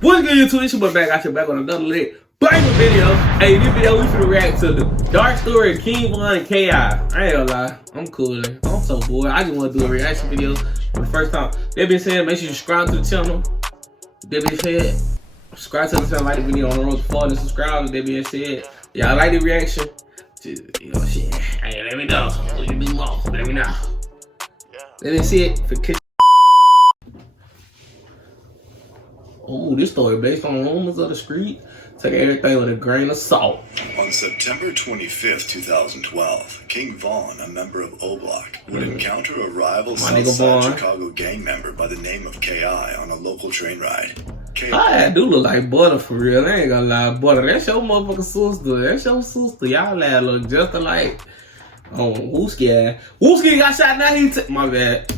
What's good, YouTube? It's your boy back. I your back on another lit banger video. Hey, this video we finna react to the dark story of King Von and Ki. I ain't gonna lie, I'm cool. I'm so bored. I just want to do a reaction video for the first time. That being said, make sure you subscribe to the channel. That being said, subscribe to the channel, like the video on the road to 4 and subscribe. That being said, y'all like the reaction? Just, you know, shit. Hey, let me know. What you do more? Let me know. That being said, for kids. Oh, this story based on rumors of the street. Take everything with a grain of salt. On September 25th, 2012, King Von, a member of O Block, would encounter a rival Southside Chicago gang member by the name of Ki on a local train ride. I do look like Butter for real. I ain't gonna lie, Butter. That's your motherfucking sister. That's your sister. Y'all look just alike. Oh, Wooski. Wooski got shot now. My bad.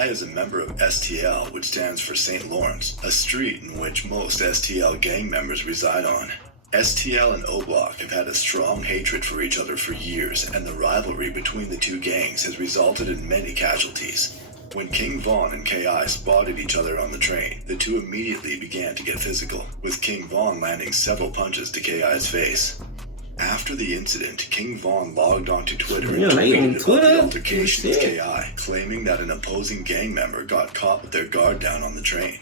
Is a member of STL, which stands for St. Lawrence, a street in which most STL gang members reside on. STL and O Block have had a strong hatred for each other for years, and the rivalry between the two gangs has resulted in many casualties. When King Von and Ki spotted each other on the train, the two immediately began to get physical, with King Von landing several punches to Ki's face. After the incident, King Von logged onto Twitter and tweeted about the altercation with Ki, claiming that an opposing gang member got caught with their guard down on the train.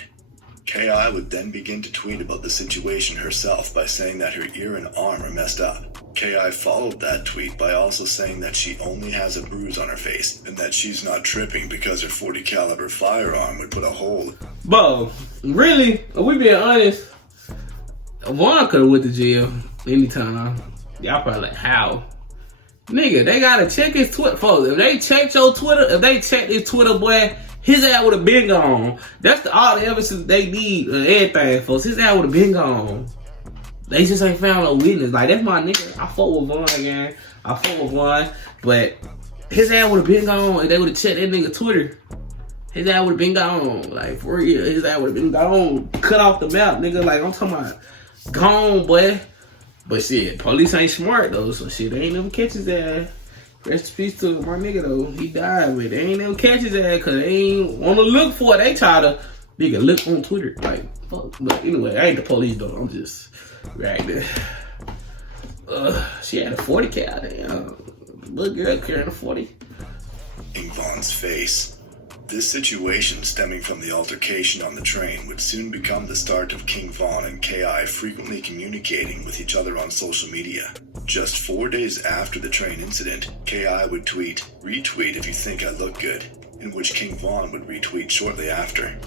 Ki would then begin to tweet about the situation herself by saying that her ear and arm are messed up. Ki followed that tweet by also saying that she only has a bruise on her face and that she's not tripping because her .40 caliber firearm would put a hole. Bro, really? Are we being honest? Von could have went to jail anytime. Y'all probably like, how? Nigga, they gotta check his Twitter, folks. If they checked your Twitter, if they checked his Twitter, boy, his ass would have been gone. That's all the evidence they need, everything, folks. His ass would have been gone. They just ain't found no witness. Like, that's my nigga. I fuck with Von again. I fuck with Von, but his ass would have been gone if they would have checked that nigga Twitter. His ass would have been gone. Like, for real, his ass would have been gone. Cut off the map, nigga. Like, I'm talking about gone, boy. But shit, police ain't smart though, so shit, they ain't never catch his ass. Rest in peace to my nigga though, he died, but they ain't never catch his ass cause they ain't wanna look for it. They try to, nigga, look on Twitter, like, fuck. But anyway, I ain't the police though, I'm just right there. She had a .40 cal, damn. Little girl carrying a 40. In Von's face. This situation stemming from the altercation on the train would soon become the start of King Von and Ki frequently communicating with each other on social media. Just 4 days after the train incident, Ki would tweet, "Retweet if you think I look good," in which King Von would retweet shortly after.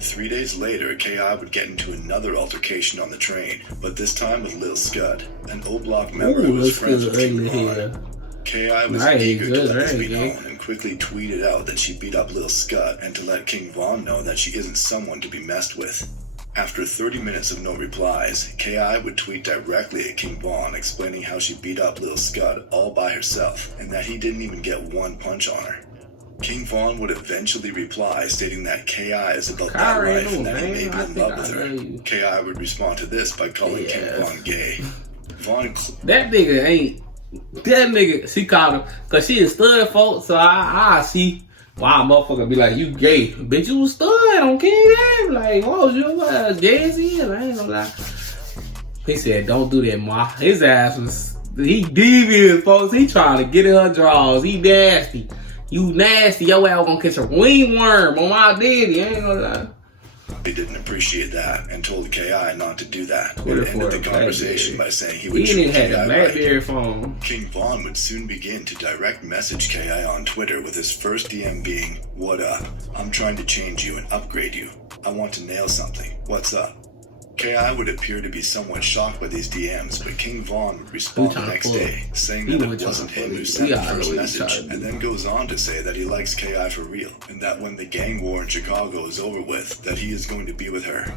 3 days later, Ki would get into another altercation on the train, but this time with Lil Scud, an O Block member who was friends with King Von. Ki was eager to let this be known and quickly tweeted out that she beat up Lil Scud and to let King Von know that she isn't someone to be messed with. After 30 minutes of no replies, Ki would tweet directly at King Von explaining how she beat up Lil Scud all by herself and that he didn't even get one punch on her. King Von would eventually reply stating that Ki is about that life and that he may be in love with her. Ki would respond to this by calling King Von gay. That nigga ain't. That nigga, she called him, cause she is stud, folks, so I see why a motherfucker be like, you gay. Bitch, you was stud on King Dave. Like, what was you, gay as hell? I ain't gonna lie. He said, don't do that, ma. His ass was, he devious, folks. He trying to get in her drawers. He nasty. You nasty. Your ass gonna catch a wingworm on my daddy. I ain't gonna lie. He didn't appreciate that and told Ki not to do that. And ended the conversation by saying he would treat Ki right. Phone. King Von would soon begin to direct message Ki on Twitter with his first DM being, "What up? I'm trying to change you and upgrade you. I want to nail something. What's up?" Ki would appear to be somewhat shocked by these DMs, but King Von would respond the next day, saying that it wasn't him who sent the first message, and then goes on to say that he likes Ki for real, and that when the gang war in Chicago is over with, that he is going to be with her.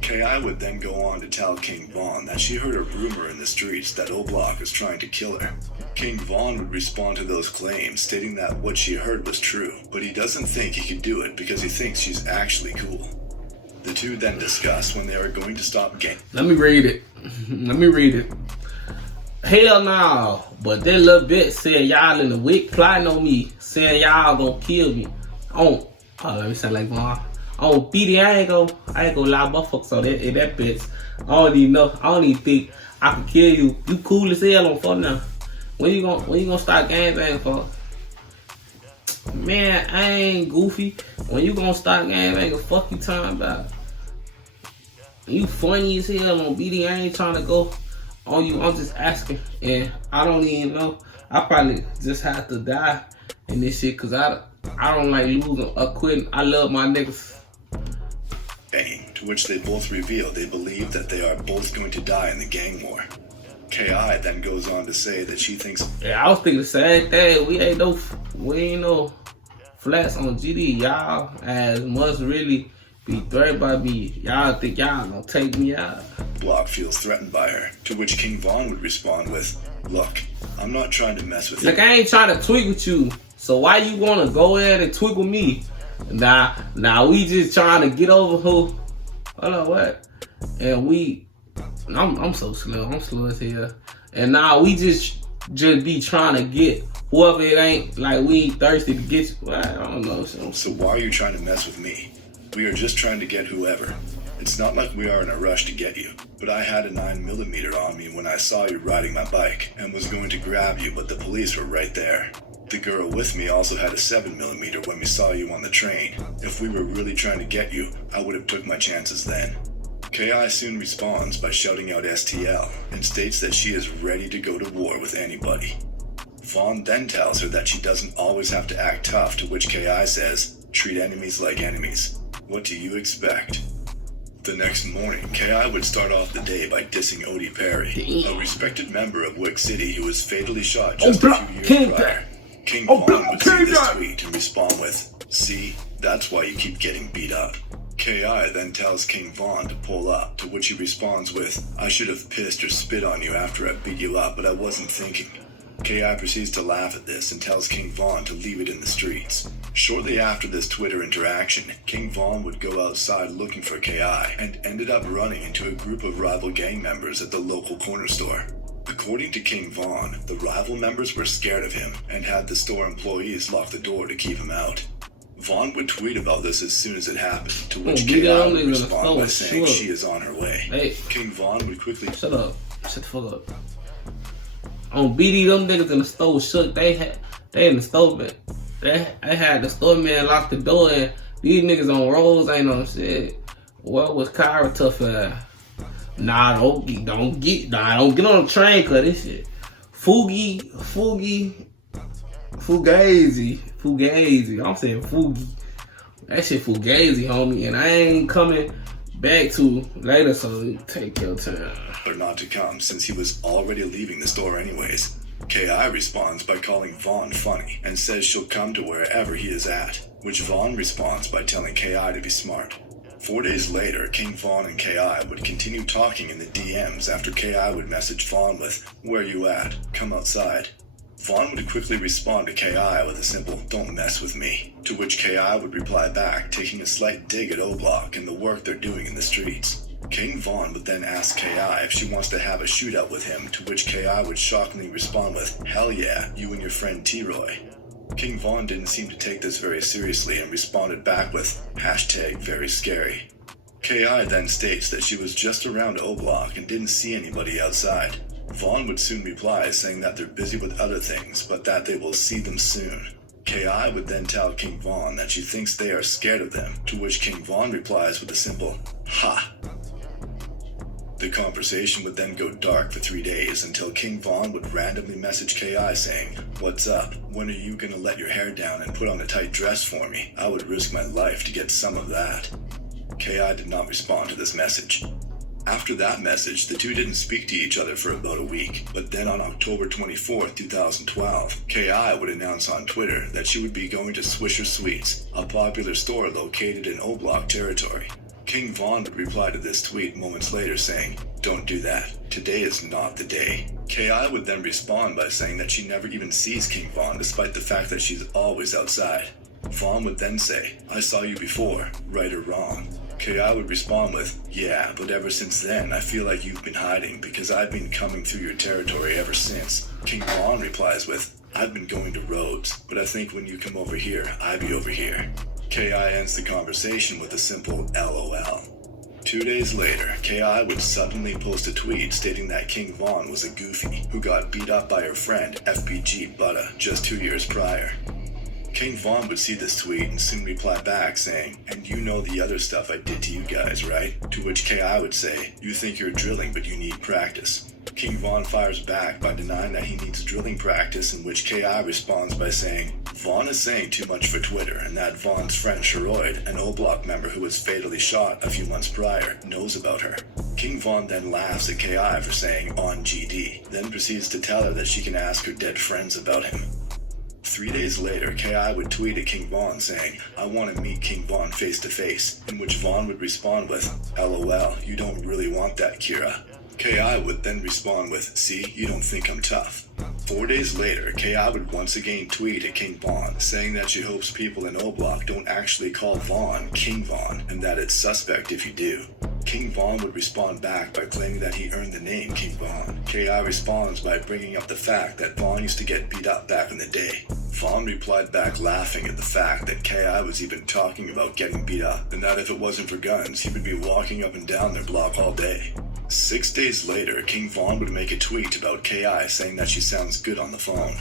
Ki would then go on to tell King Von that she heard a rumor in the streets that O Block is trying to kill her. King Von would respond to those claims, stating that what she heard was true, but he doesn't think he could do it because he thinks she's actually cool. The two then discuss when they are going to stop gang. Let me read it. Hell no. But that little bitch said y'all in the wick plotting on me, saying y'all gonna kill me. Let me sound like Von. On BD, I ain't gonna lie, motherfuckers on that bitch. I don't even think I can kill you. You cool as hell on phone now. When you gonna start gangbanging for? Man, I ain't goofy. When you gonna start gangbanging, fuck you talking about? You funny as hell on BD. I ain't trying to go on you. I'm just asking. And I don't even know. I probably just have to die in this shit because I don't like losing or quitting. I love my niggas. To which they both reveal they believe that they are both going to die in the gang war. KI then goes on to say that she thinks... Yeah, I was thinking the same thing. We ain't no flats on GD. Y'all as must really be threatened by me. Y'all think y'all gonna take me out. Block feels threatened by her, to which King Von would respond with, "Look, I'm not trying to mess with you. Like, I ain't trying to tweak with you. So why you wanna go ahead and tweak with me? Nah, we just trying to get over who. Hold on, what? And I'm so slow. I'm slow as hell. And now we just be trying to get whoever it ain't. Like, we ain't thirsty to get you. Well, I don't know. So why are you trying to mess with me? We are just trying to get whoever. It's not like we are in a rush to get you. But I had a 9mm on me when I saw you riding my bike and was going to grab you, but the police were right there. The girl with me also had a 7mm when we saw you on the train. If we were really trying to get you, I would have took my chances then." KI soon responds by shouting out STL and states that she is ready to go to war with anybody. Vaughn then tells her that she doesn't always have to act tough, to which KI says, "Treat enemies like enemies. What do you expect?" The next morning, KI would start off the day by dissing Odie Perry, a respected member of Wick City who was fatally shot just a few years prior. King Vaughn would see this tweet and respond with, "See, that's why you keep getting beat up." KI then tells King Vaughn to pull up, to which he responds with, "I should have pissed or spit on you after I beat you up, but I wasn't thinking." KI proceeds to laugh at this and tells King Vaughn to leave it in the streets. Shortly after this Twitter interaction, King Vaughn would go outside looking for KI and ended up running into a group of rival gang members at the local corner store. According to King Vaughn, the rival members were scared of him and had the store employees lock the door to keep him out. Vaughn would tweet about this as soon as it happened, to which KI would respond by saying she is on her way. Hey. King Vaughn would quickly... Shut up. Shut the fuck up. On BD, them niggas in the store shook. They in the store, man. They had the store man lock the door, and these niggas on rolls ain't on shit. What was Kyra tough at? Nah, don't get on the train, cause this shit. Fugazi. I'm saying Fugi. That shit Fugazi, homie, and I ain't coming back to later, so take your time. Or not to come, since he was already leaving the store anyways. KI responds by calling Vaughn funny and says she'll come to wherever he is at, which Vaughn responds by telling KI to be smart. 4 days later, King Vaughn and KI would continue talking in the DMs after KI would message Vaughn with, "Where you at? Come outside." Vaughn would quickly respond to KI with a simple, "Don't mess with me," to which KI would reply back, taking a slight dig at O-Block and the work they're doing in the streets. King Vaughn would then ask KI if she wants to have a shootout with him, to which KI would shockingly respond with, "Hell yeah, you and your friend T-Roy." King Vaughn didn't seem to take this very seriously and responded back with, #very scary. KI then states that she was just around O-Block and didn't see anybody outside. Vaughn would soon reply saying that they're busy with other things, but that they will see them soon. KI would then tell King Vaughn that she thinks they are scared of them, to which King Vaughn replies with a simple, "Ha." The conversation would then go dark for 3 days until King Vaughn would randomly message KI saying, "What's up? When are you gonna let your hair down and put on a tight dress for me? I would risk my life to get some of that." KI did not respond to this message. After that message, the two didn't speak to each other for about a week, but then on October 24th, 2012, KI would announce on Twitter that she would be going to Swisher Sweets, a popular store located in O-Block territory. King Vaughn would reply to this tweet moments later saying, "Don't do that. Today is not the day." KI would then respond by saying that she never even sees King Vaughn despite the fact that she's always outside. Vaughn would then say, "I saw you before, right or wrong." KI would respond with, "Yeah, but ever since then, I feel like you've been hiding because I've been coming through your territory ever since." King Vaughn replies with, "I've been going to Rhodes, but I think when you come over here, I be over here." K.I. ends the conversation with a simple LOL. 2 days later, K.I. would suddenly post a tweet stating that King Von was a goofy who got beat up by her friend FBG Butta just 2 years prior. King Von would see this tweet and soon reply back saying, "And you know the other stuff I did to you guys, right?" To which K.I. would say, "You think you're drilling but you need practice." King Von fires back by denying that he needs drilling practice, in which K.I. responds by saying, "Von is saying too much for Twitter, and that Von's friend Sheroid, an O-Block member who was fatally shot a few months prior, knows about her." King Von then laughs at K.I. for saying "on GD," then proceeds to tell her that she can ask her dead friends about him. 3 days later, K.I. would tweet at King Von saying, "I want to meet King Von face to face," in which Von would respond with, "LOL, you don't really want that, Kira." K.I. would then respond with, "See, you don't think I'm tough." 4 days later, K.I. would once again tweet at King Von, saying that she hopes people in O-Block don't actually call Von King Von, and that it's suspect if you do. King Von would respond back by claiming that he earned the name King Von. K.I. responds by bringing up the fact that Von used to get beat up back in the day. Von replied back laughing at the fact that K.I. was even talking about getting beat up, and that if it wasn't for guns, he would be walking up and down their block all day. 6 days later, King Von would make a tweet about K.I. saying that she sounds good on the phone.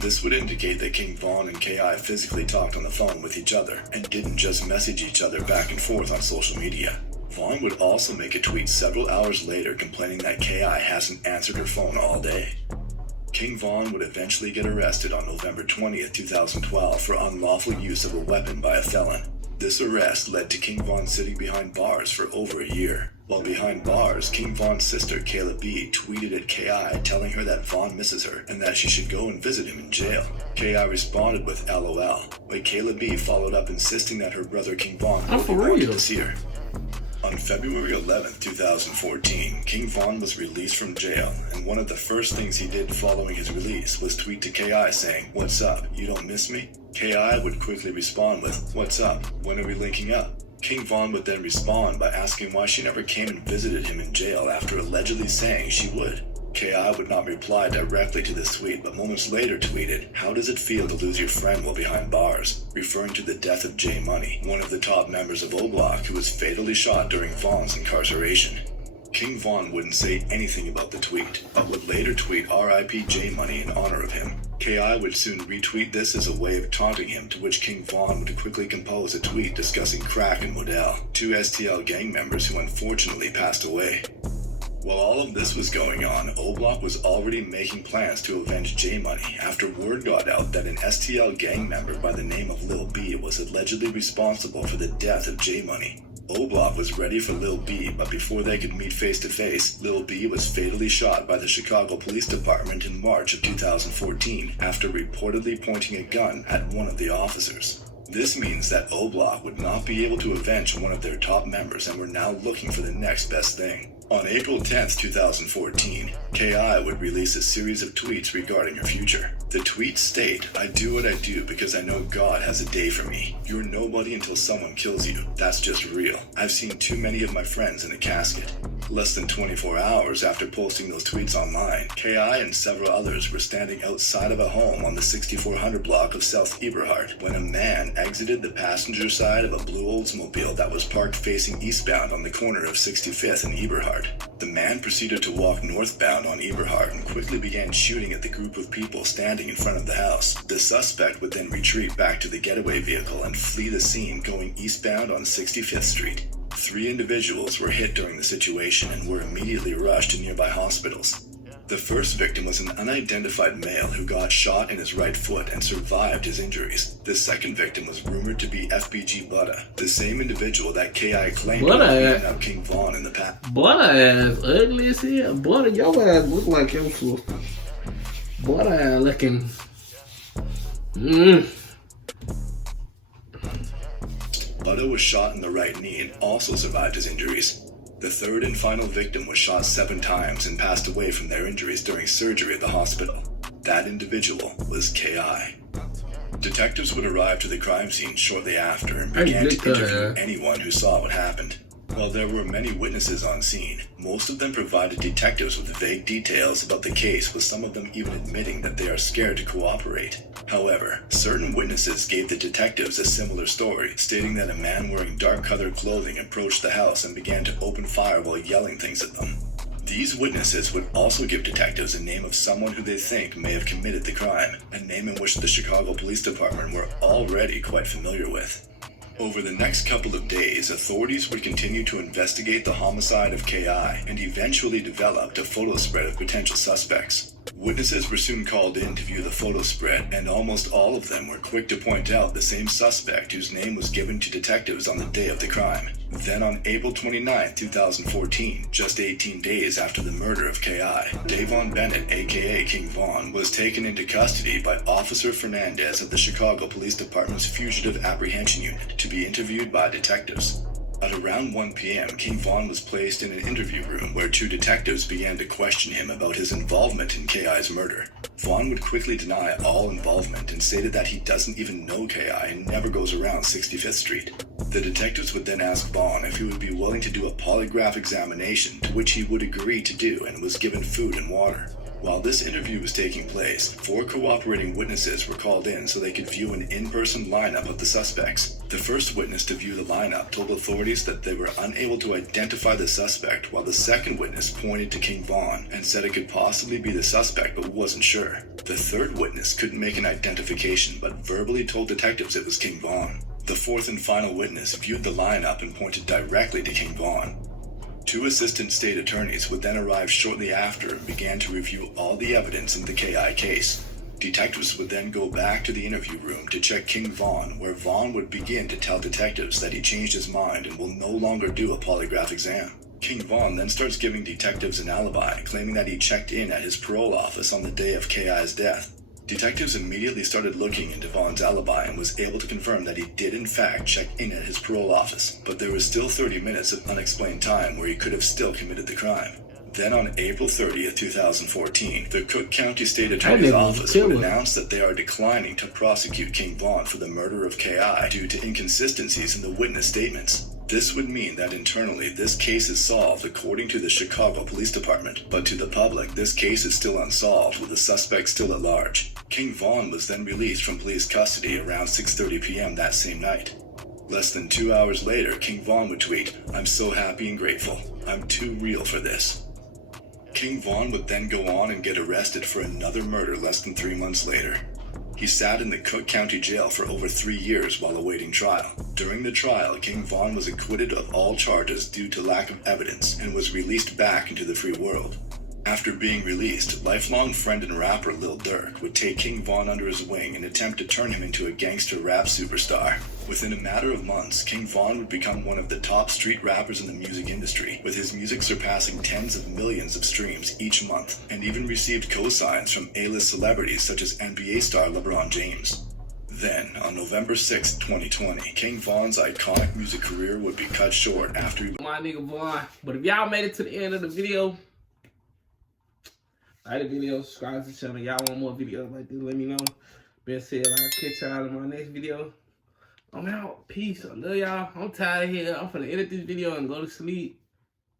This would indicate that King Von and K.I. physically talked on the phone with each other, and didn't just message each other back and forth on social media. Von would also make a tweet several hours later complaining that K.I. hasn't answered her phone all day. King Von would eventually get arrested on November 20th, 2012 for unlawful use of a weapon by a felon. This arrest led to King Von sitting behind bars for over a year. While behind bars, King Von's sister, Kayla B, tweeted at K.I. telling her that Von misses her and that she should go and visit him in jail. K.I. responded with LOL, but Kayla B followed up insisting that her brother King Von wanted to see her. On February 11th, 2014, King Von was released from jail, and one of the first things he did following his release was tweet to K.I. saying, "What's up, you don't miss me?" K.I. would quickly respond with, "What's up, when are we linking up?" King Von would then respond by asking why she never came and visited him in jail after allegedly saying she would. K.I. would not reply directly to this tweet, but moments later tweeted, "How does it feel to lose your friend while behind bars?" referring to the death of J Money, one of the top members of O-Block who was fatally shot during Von's incarceration. King Von wouldn't say anything about the tweet, but would later tweet RIP J Money in honor of him. K.I. would soon retweet this as a way of taunting him, to which King Von would quickly compose a tweet discussing Crack and Modell, two STL gang members who unfortunately passed away. While all of this was going on, O-Block was already making plans to avenge J Money after word got out that an STL gang member by the name of Lil B was allegedly responsible for the death of J Money. O-Block was ready for Lil B, but before they could meet face to face, Lil B was fatally shot by the Chicago Police Department in March of 2014 after reportedly pointing a gun at one of the officers. This means that O-Block would not be able to avenge one of their top members and were now looking for the next best thing. On April 10th, 2014, K.I. would release a series of tweets regarding her future. The tweets state, "I do what I do because I know God has a day for me. You're nobody until someone kills you. That's just real. I've seen too many of my friends in a casket." Less than 24 hours after posting those tweets online, K.I. and several others were standing outside of a home on the 6400 block of South Eberhard when a man exited the passenger side of a blue Oldsmobile that was parked facing eastbound on the corner of 65th and Eberhard. The man proceeded to walk northbound on Eberhard and quickly began shooting at the group of people standing in front of the house. The suspect would then retreat back to the getaway vehicle and flee the scene going eastbound on 65th Street. 3 individuals were hit during the situation and were immediately rushed to nearby hospitals. The first victim was an unidentified male who got shot in his right foot and survived his injuries. The second victim was rumored to be FBG Butta, the same individual that K.I. claimed to have beaten up King Von in the past. Butta ass ugly as hell. Butta, your ass look like your sister. Butta ass looking. Butta was shot in the right knee and also survived his injuries. The third and final victim was shot 7 times and passed away from their injuries during surgery at the hospital. That individual was K.I. Detectives would arrive to the crime scene shortly after and began to interview anyone who saw what happened. While there were many witnesses on scene, most of them provided detectives with vague details about the case, with some of them even admitting that they are scared to cooperate. However, certain witnesses gave the detectives a similar story, stating that a man wearing dark-colored clothing approached the house and began to open fire while yelling things at them. These witnesses would also give detectives a name of someone who they think may have committed the crime, a name in which the Chicago Police Department were already quite familiar with. Over the next couple of days, authorities would continue to investigate the homicide of K.I. and eventually developed a photo spread of potential suspects. Witnesses were soon called in to view the photo spread, and almost all of them were quick to point out the same suspect whose name was given to detectives on the day of the crime. Then on April 29, 2014, just 18 days after the murder of K.I., Davon Bennett, aka King Von, was taken into custody by Officer Fernandez of the Chicago Police Department's Fugitive Apprehension Unit to be interviewed by detectives. At around 1 p.m., King Von was placed in an interview room where two detectives began to question him about his involvement in K.I.'s murder. Von would quickly deny all involvement and stated that he doesn't even know K.I. and never goes around 65th Street. The detectives would then ask Von if he would be willing to do a polygraph examination, to which he would agree to do, and was given food and water. While this interview was taking place, 4 cooperating witnesses were called in so they could view an in-person lineup of the suspects. The first witness to view the lineup told authorities that they were unable to identify the suspect, while the second witness pointed to King Von and said it could possibly be the suspect but wasn't sure. The third witness couldn't make an identification but verbally told detectives it was King Von. The fourth and final witness viewed the lineup and pointed directly to King Von. 2 assistant state attorneys would then arrive shortly after and began to review all the evidence in the K.I. case. Detectives would then go back to the interview room to check King Von, where Von would begin to tell detectives that he changed his mind and will no longer do a polygraph exam. King Von then starts giving detectives an alibi, claiming that he checked in at his parole office on the day of K.I.'s death. Detectives immediately started looking into Von's alibi and was able to confirm that he did in fact check in at his parole office, but there was still 30 minutes of unexplained time where he could have still committed the crime. Then on April 30th, 2014, the Cook County State Attorney's Office would announce that they are declining to prosecute King Von for the murder of K.I. due to inconsistencies in the witness statements. This would mean that internally this case is solved according to the Chicago Police Department, but to the public this case is still unsolved with the suspect still at large. King Von was then released from police custody around 6:30 p.m. that same night. Less than 2 hours later, King Von would tweet, "I'm so happy and grateful. I'm too real for this." King Von would then go on and get arrested for another murder less than 3 months later. He sat in the Cook County Jail for over 3 years while awaiting trial. During the trial, King Von was acquitted of all charges due to lack of evidence and was released back into the free world. After being released, lifelong friend and rapper Lil Durk would take King Von under his wing and attempt to turn him into a gangster rap superstar. Within a matter of months, King Von would become one of the top street rappers in the music industry, with his music surpassing tens of millions of streams each month, and even received cosigns from A-list celebrities such as NBA star LeBron James. Then, on November 6, 2020, King Von's iconic music career would be cut short after he... My nigga Von. But if y'all made it to the end of the video, like the video, subscribe to the channel. Y'all want more videos like this, let me know. Best said, I'll catch y'all in my next video. I'm out. Peace. I love y'all. I'm tired of here. I'm finna edit this video and go to sleep.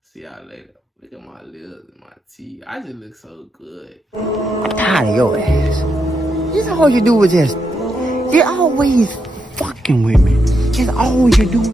See y'all later. Look at my lips and my teeth. I just look so good. I'm tired of your ass. Just all you do is just, you're always fucking with me. Just all you do.